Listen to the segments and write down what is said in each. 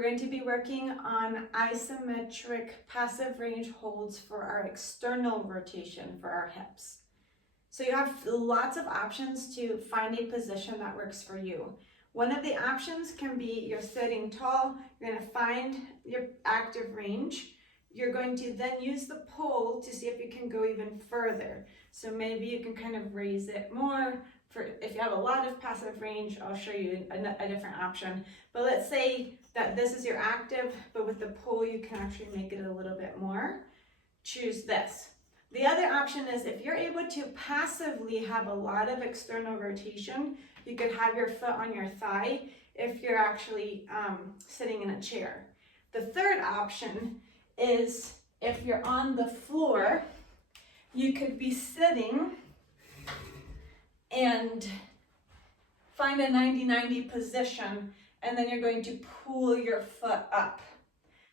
we're going to be working on isometric passive range holds for our external rotation for our hips. So you have lots of options to find a position that works for you. One of the options can be you're sitting tall, you're going to find your active range. You're going to then use the pole to see if you can go even further. So maybe you can kind of raise it more. If you have a lot of passive range, I'll show you a different option. But let's say that this is your active, but with the pole you can actually make it a little bit more. Choose this. The other option is if you're able to passively have a lot of external rotation, you could have your foot on your thigh if you're actually sitting in a chair. The third option is if you're on the floor, you could be sitting and find a 90-90 position, and then you're going to pull your foot up.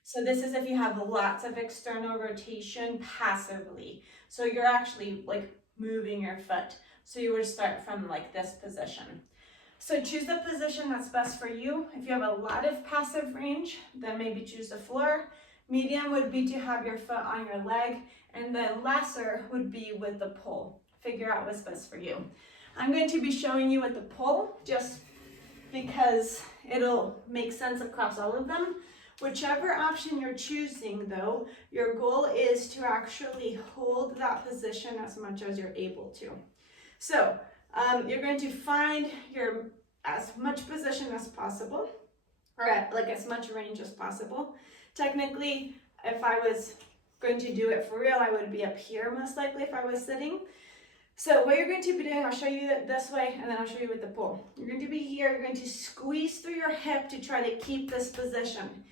So this is if you have lots of external rotation passively. So you're actually like moving your foot. So you would start from like this position. So choose the position that's best for you. If you have a lot of passive range, then maybe choose the floor. Medium would be to have your foot on your leg, and then lesser would be with the pole. Figure out what's best for you. I'm going to be showing you with the pole just because it'll make sense across all of them. Whichever option you're choosing though, your goal is to actually hold that position as much as you're able to. So you're going to find your as much position as possible, or like as much range as possible. Technically, if I was going to do it for real, I would be up here most likely if I was sitting. So what you're going to be doing, I'll show you it this way, and then I'll show you with the pole. You're going to be here, you're going to squeeze through your hip to try to keep this position.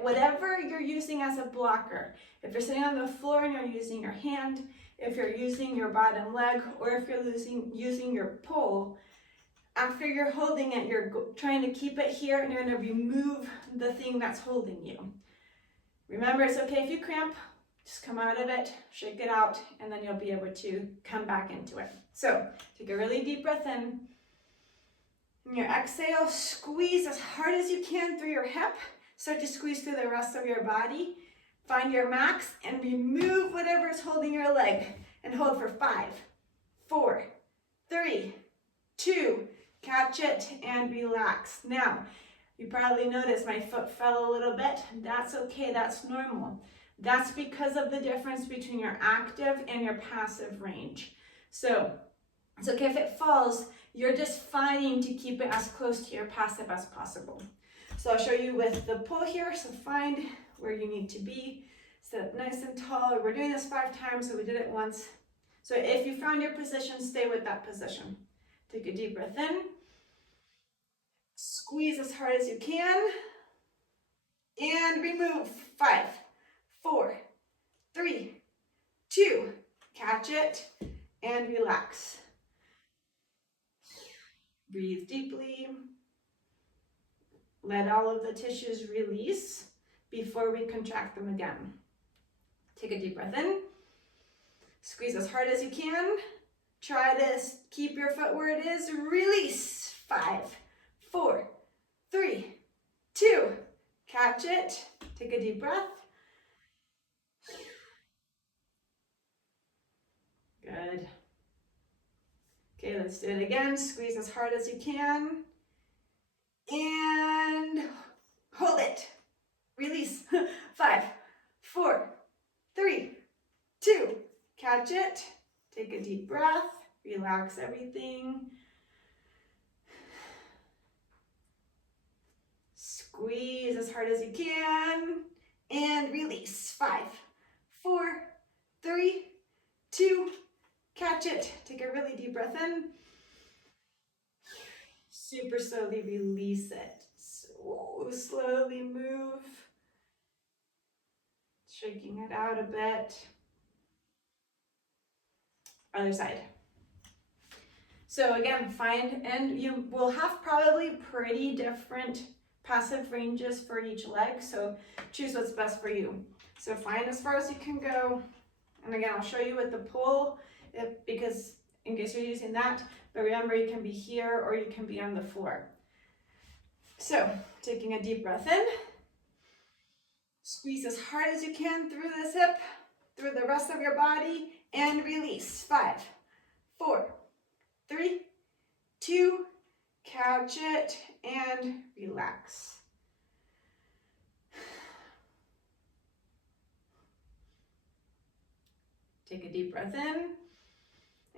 Whatever you're using as a blocker, if you're sitting on the floor and you're using your hand, if you're using your bottom leg, or if you're using your pole, after you're holding it, you're trying to keep it here, and you're going to remove the thing that's holding you. Remember, it's okay if you cramp. Just come out of it, shake it out, and then you'll be able to come back into it. So take a really deep breath in. And your exhale, squeeze as hard as you can through your hip. Start to squeeze through the rest of your body. Find your max and remove whatever is holding your leg. And hold for 5, 4, 3, 2, catch it and relax. Now, you probably noticed my foot fell a little bit. That's okay, that's normal. That's because of the difference between your active and your passive range. So it's okay if it falls, you're just fighting to keep it as close to your passive as possible. So I'll show you with the pull here, so find where you need to be. Sit up nice and tall. We're doing this 5 times, so we did it once. So if you found your position, stay with that position. Take a deep breath in. Squeeze as hard as you can. And remove. 5, 4, 3, 2, catch it, and relax. Breathe deeply. Let all of the tissues release before we contract them again. Take a deep breath in. Squeeze as hard as you can. Try to keep your foot where it is. Release. 5, 4, 3, 2, catch it. Take a deep breath. Good. Okay, let's do it again. Squeeze as hard as you can. And hold it. Release. 5, 4, 3, 2, catch it. Take a deep breath. Relax everything. Squeeze as hard as you can. And release. 5, 4, 3, 2, catch it. Take a really deep breath in. Super slowly release it. So slowly move. Shaking it out a bit. Other side. So again, find, and you will have probably pretty different passive ranges for each leg, so choose what's best for you. So find as far as you can go. And again, I'll show you with the pull, because in case you're using that, but remember you can be here or you can be on the floor. So taking a deep breath in Squeeze as hard as you can through this hip, through the rest of your body, and release. 5, 4, 3, 2, catch it, and relax. Take a deep breath in.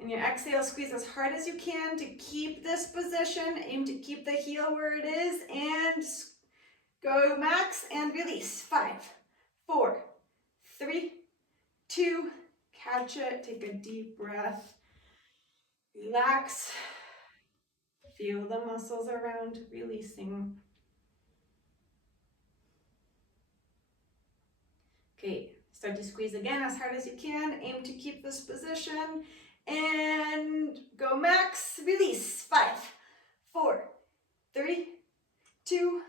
And your exhale, squeeze as hard as you can to keep this position. Aim to keep the heel where it is, and go max and release. 5, 4, 3, 2, catch it. Take a deep breath. Relax. Feel the muscles around releasing. Okay, start to squeeze again as hard as you can. Aim to keep this position. And go max, release. 5, 4, 3, 2,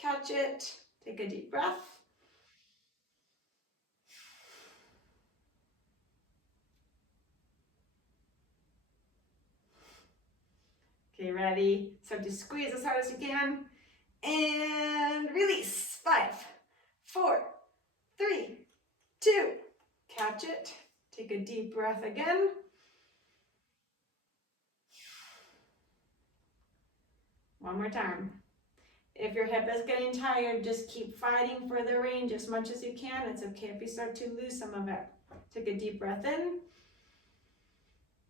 catch it. Take a deep breath. Okay, ready? Start to squeeze as hard as you can. And release. 5, 4, 3, 2, catch it. Take a deep breath again. One more time. If your hip is getting tired, just keep fighting for the range as much as you can. It's okay if you start to lose some of it. Take a deep breath in.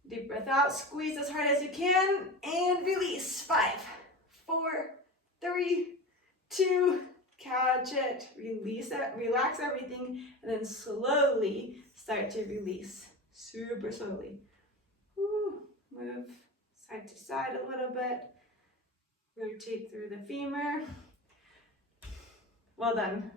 Deep breath out. Squeeze as hard as you can. And release. 5, 4, 3, 2, catch it. Release it. Relax everything. And then slowly start to release. Super slowly. Woo. Move side to side a little bit. Rotate through the femur. Well done.